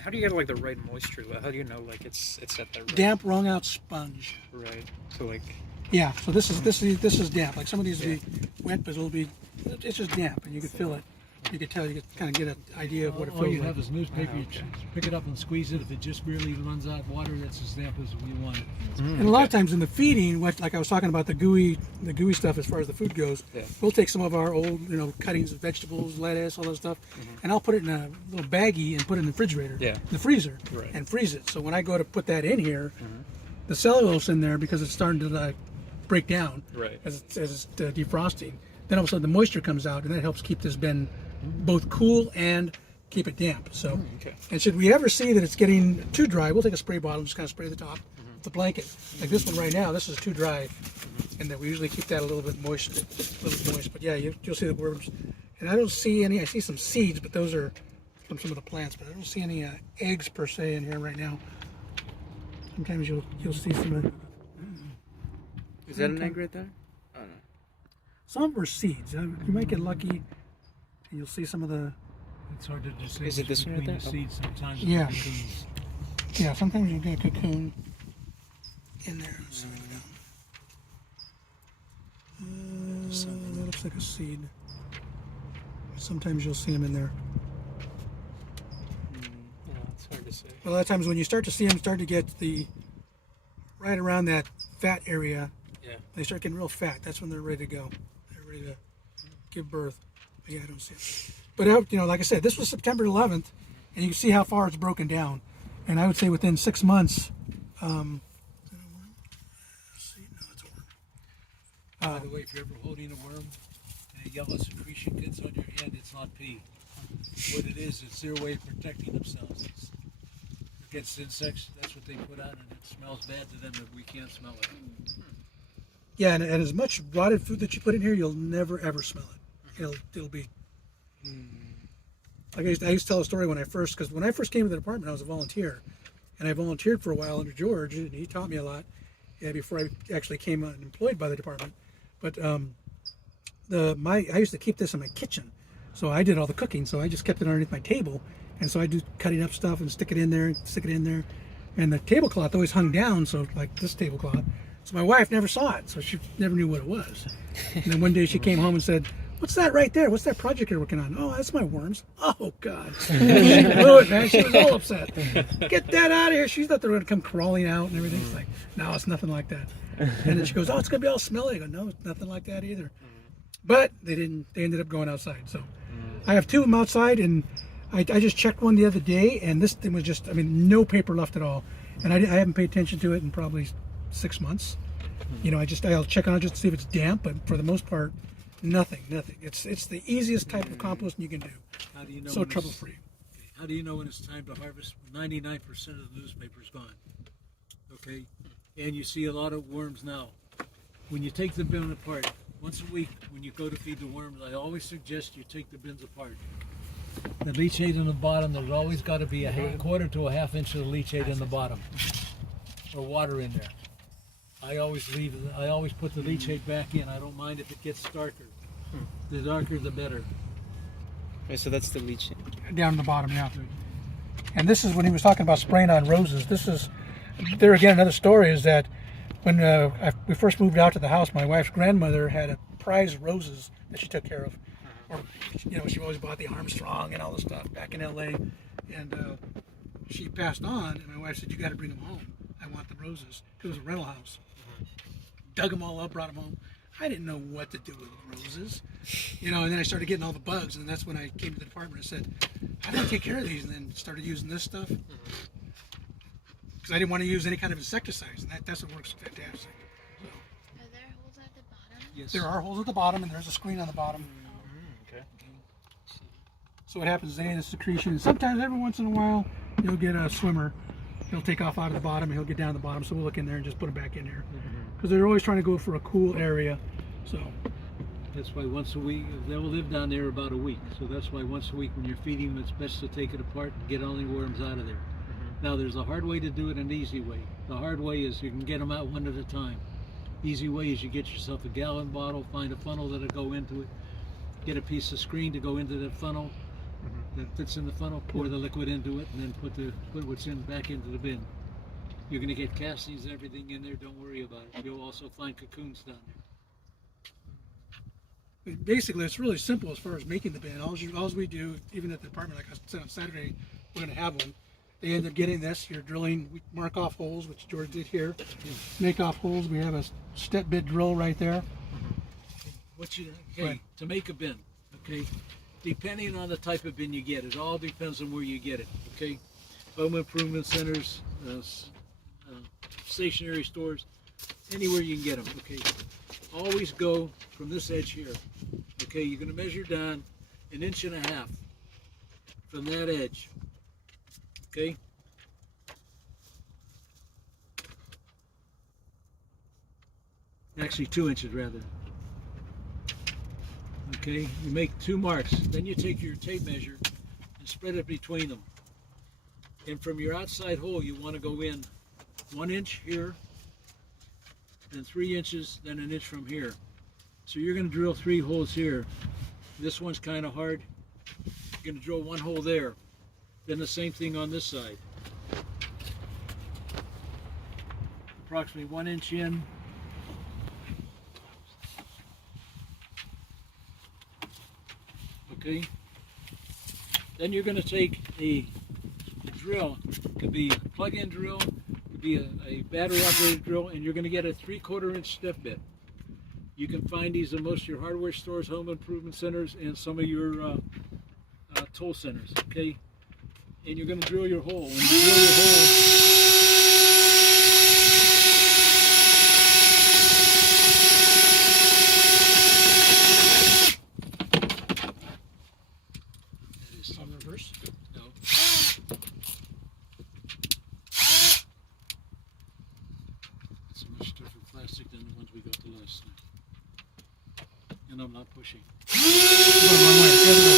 How do you get like the right moisture? How do you know like it's at the right? Damp, wrung out sponge. Right. So like. Yeah. So this is damp. Like some of these will be wet, but it's just damp, and you can feel it. You can tell. You can kind of get an idea of what it feels All you like. have is newspaper. You pick it up and squeeze it. If it just barely runs out of water, that's as damp as we want it. And a lot of times in the feeding, like I was talking about the gooey stuff as far as the food goes, we'll take some of our old, cuttings of vegetables, lettuce, all that stuff, and I'll put it in a little baggie and put it in the refrigerator, in the freezer, and freeze it. So when I go to put that in here, the cellulose in there, because it's starting to break down as it's defrosting, then all of a sudden the moisture comes out, and that helps keep this bin both cool and keep it damp. So, and should we ever see that it's getting too dry, we'll take a spray bottle and just kind of spray the top with the blanket. Like this one right now, this is too dry, and then we usually keep that a little bit moist. But yeah, you'll see the worms. And I don't see any. I see some seeds, but those are from some of the plants. But I don't see any eggs per se in here right now. Sometimes you'll see some. Is that an egg right there? Oh no. Some of them are seeds. You might get lucky. You'll see some of the. It's hard to distinguish Is it this one right between there? the seeds sometimes. Yeah. And the cocoons. Yeah, sometimes you'll get a cocoon in there. Let's see what we got. That looks like a seed. Sometimes you'll see them in there. Yeah, it's hard to say. A lot of times when you start to see them start to get right around that fat area, they start getting real fat. That's when they're ready to go. They're ready to give birth. But yeah, I don't see it. But like I said, this was September 11th, and you can see how far it's broken down. And I would say within 6 months. Is that a worm? Let's see. No, it's a worm. By the way, if you're ever holding a worm and a yellow secretion gets on your hand, it's not pee. What it is, it's their way of protecting themselves. It's against insects, that's what they put out, and it smells bad to them if we can't smell it. Yeah, and as much rotted food that you put in here, you'll never ever smell it. It'll be. Like I used to tell a story because when I first came to the department, I was a volunteer, and I volunteered for a while under George, and he taught me a lot. Yeah, before I actually came employed by the department, but I used to keep this in my kitchen, so I did all the cooking. So I just kept it underneath my table, and so I do cutting up stuff and stick it in there, and the tablecloth always hung down, so like this tablecloth. So my wife never saw it, so she never knew what it was. And then one day she came home and said, "What's that right there? What's that project you're working on?" "Oh, that's my worms." "Oh, God." She blew it, man. She was all upset. "Get that out of here." She thought they were going to come crawling out and everything. It's like, no, it's nothing like that. And then she goes, "Oh, it's going to be all smelly." I go, "No, it's nothing like that either." But they didn't. They ended up going outside. So I have two of them outside, and I just checked one the other day, and this thing was just, no paper left at all. And I haven't paid attention to it in probably 6 months. I'll check on it just to see if it's damp, but for the most part, nothing. It's the easiest type of composting you can do. How do you know? So trouble free. How do you know when it's time to harvest? 99% of the newspaper's gone. Okay, and you see a lot of worms now. When you take the bin apart, once a week when you go to feed the worms, I always suggest you take the bins apart. The leachate in the bottom, there's always got to be a quarter to a half inch of the leachate in the bottom, or water in there. I always put the leachate back in. I don't mind if it gets darker. The darker, the better. Okay, so that's the leachate. Down the bottom, yeah. And this is when he was talking about spraying on roses. There again, another story is that when we first moved out to the house, my wife's grandmother had a prize roses that she took care of. Or, she always bought the Armstrong and all this stuff back in LA. And she passed on, and my wife said, "You got to bring them home. I want the roses." It was a rental house. Dug them all up, brought them home. I didn't know what to do with roses, and then I started getting all the bugs, and that's when I came to the department and said, "How do I take care of these?" And then started using this stuff because I didn't want to use any kind of insecticides, and that's what works fantastic. So, Are there holes at the bottom? Yes. there are holes at the bottom, and there's a screen on the bottom. Okay. So what happens is any of the secretion, and sometimes every once in a while, you'll get a swimmer. He'll take off out of the bottom, and he'll get down to the bottom, so we'll look in there and just put him back in there. Because they're always trying to go for a cool area. So That's why once a week, they'll live down there about a week. So that's why once a week when you're feeding them, it's best to take it apart and get all the worms out of there. Now there's a hard way to do it and an easy way. The hard way is you can get them out one at a time. Easy way is you get yourself a gallon bottle, find a funnel that'll go into it, get a piece of screen to go into the funnel that fits in the funnel, pour the liquid into it, and then put what's in back into the bin. You're going to get castings and everything in there, don't worry about it. You'll also find cocoons down there. basically, it's really simple as far as making the bin. All we do, even at the department, like I said on Saturday, we're going to have one. They end up getting this. You're drilling. We mark off holes, which George did here. Make off holes. We have a step bit drill right there. To make a bin, okay, depending on the type of bin you get, it all depends on where you get it, okay? Home improvement centers, stationery stores, anywhere you can get them, okay? Always go from this edge here, okay? You're going to measure down 1.5 inches from that edge, okay? Actually 2 inches rather. Okay, you make 2 marks, then you take your tape measure and spread it between them. And from your outside hole, you want to go in 1 inch here, then 3 inches, then 1 inch from here. So you're going to drill 3 holes here. This one's kind of hard. You're going to drill 1 hole there. Then the same thing on this side. Approximately 1 inch in. Okay. Then you're going to take a drill. It could be a plug-in drill, it could be a battery-operated drill, and you're going to get a 3/4 inch step bit. You can find these in most of your hardware stores, home improvement centers, and some of your tool centers. Okay. And you're going to drill your hole. When you drill your hole, No. It's a much different plastic than the ones we got the last time. And I'm not pushing. Go the wrong way. The other way.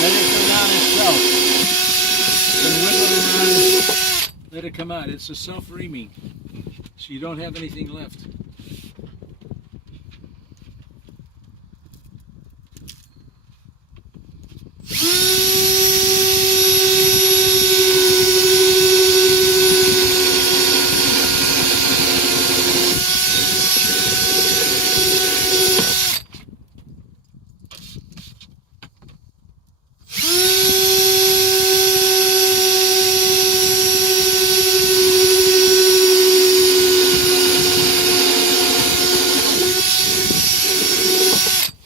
Let it come down itself. And wiggle it around. Let it come out. It's a self-reaming. So you don't have anything left.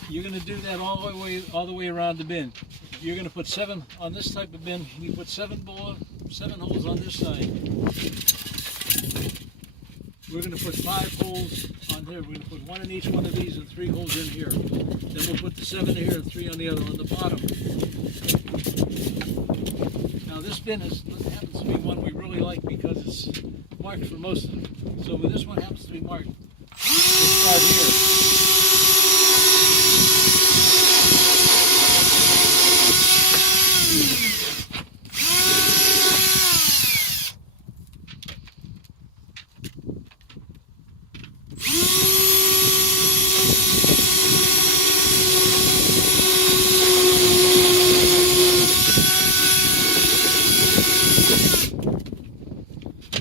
You're going to do that all the way around the bin. You're going to put 7 on this type of bin. You put 7 holes on this side. We're going to put 5 holes on here. We're going to put 1 in each one of these and 3 holes in here. Then we'll put the 7 here and 3 on the other on the bottom. Now this bin happens to be one we really like because it's marked for most of them. So this one happens to be marked. We'll start here.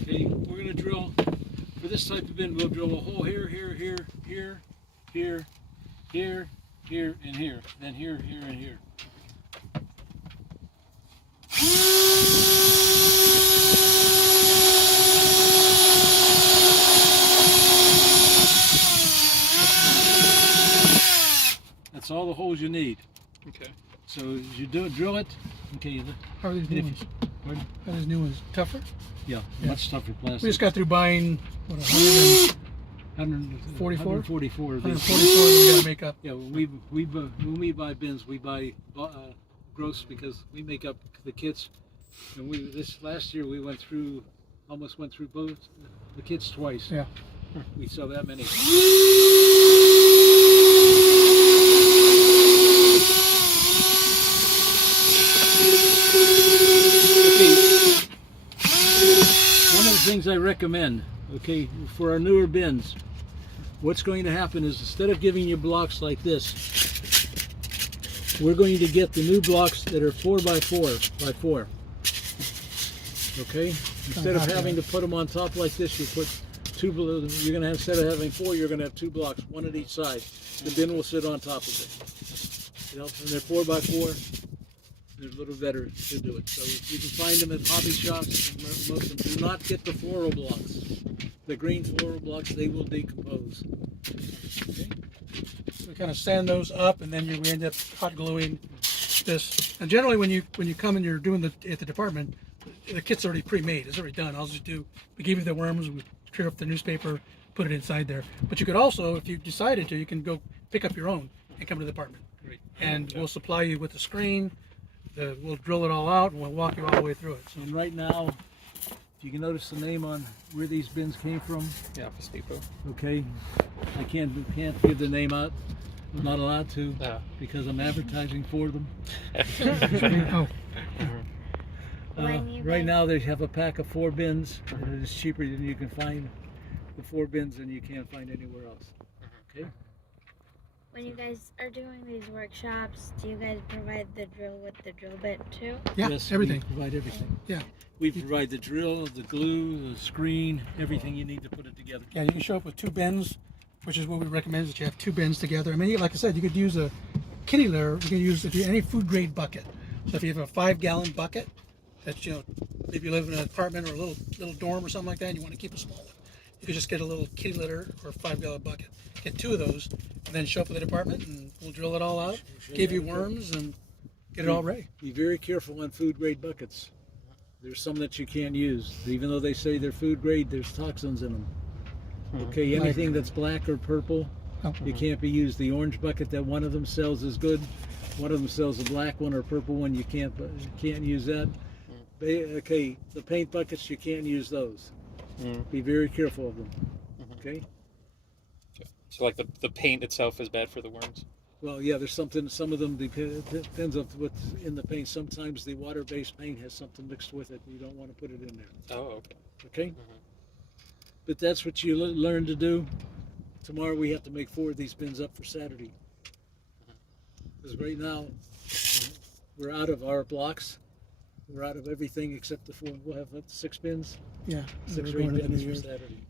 Okay, we're going to drill, for this type of bin, we'll drill a hole here, here, here, here, here, here, here, and here. Then here, here, and here. That's all the holes you need. Okay. So as you drill it, okay. How are these new ones? Pardon? How are these new ones? Tougher? Yeah, much tougher plastic. We just got through buying, what, 144? 144 of these. 144 that we got to make up. Yeah, when we buy bins, we buy gross because we make up the kits. And this last year we almost went through both the kits twice. Yeah. We sell that many. One of the things I recommend, okay, for our newer bins, what's going to happen is instead of giving you blocks like this, we're going to get the new blocks that are 4x4x4. Okay? Instead of having to put them on top like this, you put you're going to have, instead of having 4, you're going to have 2 blocks, 1 at each side. The bin will sit on top of it. You know, and they're 4x4. They're a little better to do it. So you can find them at hobby shops. And most of them do not get the floral blocks. The green floral blocks, they will decompose. Okay? So we kind of sand those up, and then we end up hot gluing this. And generally, when you come and you're doing at the department, the kit's already pre-made. It's already done. All you do, we give you the worms, we clear up the newspaper, put it inside there. But you could also, if you decided to, you can go pick up your own and come to the department. Great. And we'll supply you with the screen. We'll drill it all out, and we'll walk you all the way through it. So And right now, if you can notice the name on where these bins came from. Yeah, Office Depot. Okay, I can't give the name out. I'm not allowed to Yeah. because I'm advertising for them. oh, When you Right guys- now they have a pack of 4 bins, and it's cheaper than you can find the 4 bins than you can't find anywhere else. Okay. When you guys are doing these workshops, do you guys provide the drill with the drill bit too? yeah, Yes, everything. We provide everything. Yeah. We provide the drill, the glue, the screen, everything you need to put it together. Yeah, you can show up with 2 bins, which is what we recommend, is that you have 2 bins together. I mean, like I said, you could use a kitty litter. You can use any food grade bucket. So if you have a 5-gallon bucket, that's, you know, maybe you live in an apartment or a little dorm or something like that, and you want to keep a small one, you could just get a little kitty litter or a 5-gallon bucket. Get 2 of those, and then show up at the department, and we'll drill it all out, give you worms, and get it all ready. Be very careful on food grade buckets. There's some that you can't use. Even though they say they're food grade, there's toxins in them. Okay, anything that's black or purple, it can't be used. The orange bucket that one of them sells is good. One of them sells a black one or purple one. You can't use that. Okay, the paint buckets, you can't use those. Mm. Be very careful of them. Mhm. Okay. So like the paint itself is bad for the worms. Well, yeah, there's something. Some of them depends on what's in the paint. Sometimes the water-based paint has something mixed with it. You don't want to put it in there. Oh, okay. Okay. Mhm. But that's what you learn to do. Tomorrow we have to make 4 of these bins up for Saturday. Because right now we're out of our blocks. We're out of everything except the 4. We'll have 6 bins. Yeah. 6 we're or 8 going to the bins New for Year's. Saturday.